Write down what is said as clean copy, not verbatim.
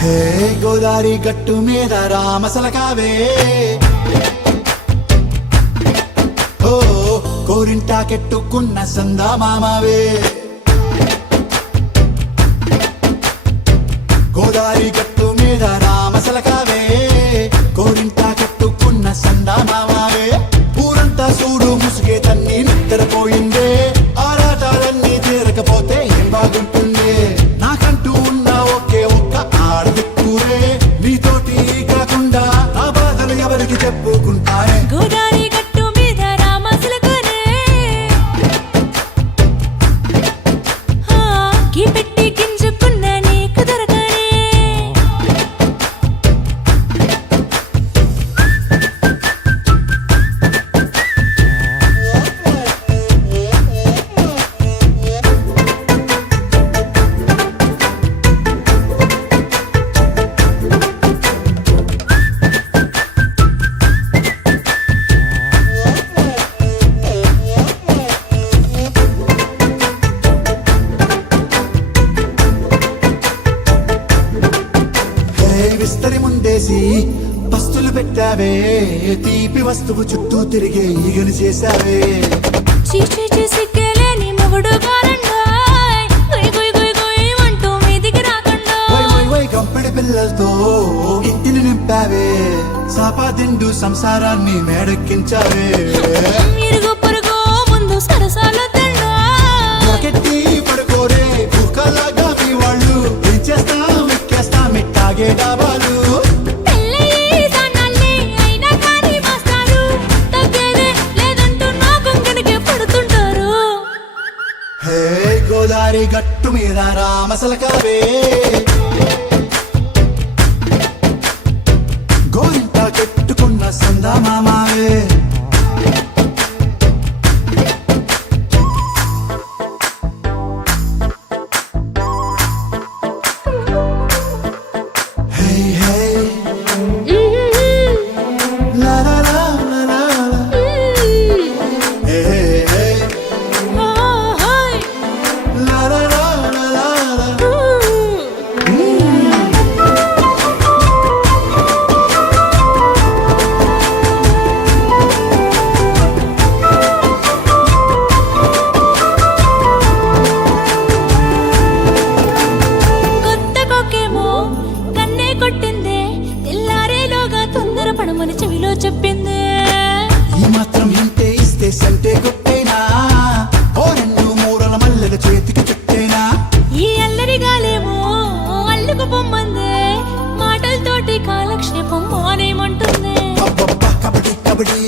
హే గోదారి గట్టు మీద రామసలకావే ఓ కోరింటాకెట్టుకున్న సందా మామావే గోదారి గట్టు మీద రామసలకావే కోరింటాకెట్టుకున్న సందా మామావే ఊరంతా చూడు ముసుగే తన్ని నిద్రపోయిందే ఆరాటాలన్నీ తీరకపోతే ఏం బాగుంటుంది నాకంటూ ఉన్న ఒకే ఒక్క ఆడదిక్కురే నీతోటి కాకుండా ఆ బాధలు ఎవరికి చెప్పుకుంటారే గోదారి గట్టు మీద రామసలకరే కీ పెట్టి గింజుకున్న నీకు దొరకనే విస్తరి ముందేసి పస్తులు పెట్టావే తీపి వస్తువు చుట్టూ తిరిగే ఈగను చేశావే చీచీ సిగ్గలేని మొగుడు గారండాయ్ గుయ్ గుయ్ గుయ్ గుయ్ అంటూ మీదికి రాకుండా వై వై వై గంపెడి పిల్లలతో ఇంటిని నింపావే సాపాదిండు సంసారాన్ని మేడెక్కించావే ఇరుగు పొరుగు ముందు సరసాలొద్దండా రాకెట్టి పడుకోరే కుక్కలాగా మీ వాళ్ళు ఏం చేస్తాం ఎక్కేస్తాం ఎట్టాగే డాబాలు పెళ్ళయి సన్నాల్ని అయినా కానీ మాస్తారు తగ్గేదే లేదంటూ నా కొంగనికి పడుతుంటారు హే గోదారి గట్టు మీద రామసలకావే గోరింట కెట్టుకున్న సందా మామావే హే హే లా లా లా లా లా లా. హే హే ఓహోయ్ లా లా లా లా లా లా. కొత్త కొక్కేమో కన్నే కొట్టిందే తెల్లారేలోగా తొందర పడమని చెవిలో చెప్పిందే ఈ మాత్రం ఇంటే ఇస్తే సంటే కొట్టేనా ఓ రెండు మూరల మల్లెల చేతికి చుట్టేనా ఈ అల్లరి గాలేమో అల్లుకు పొమ్మందే మాటలతోటి కాలక్షేపం మానేమంటుంది అబ్బబ్బా కబడ్డీ కబడ్డీ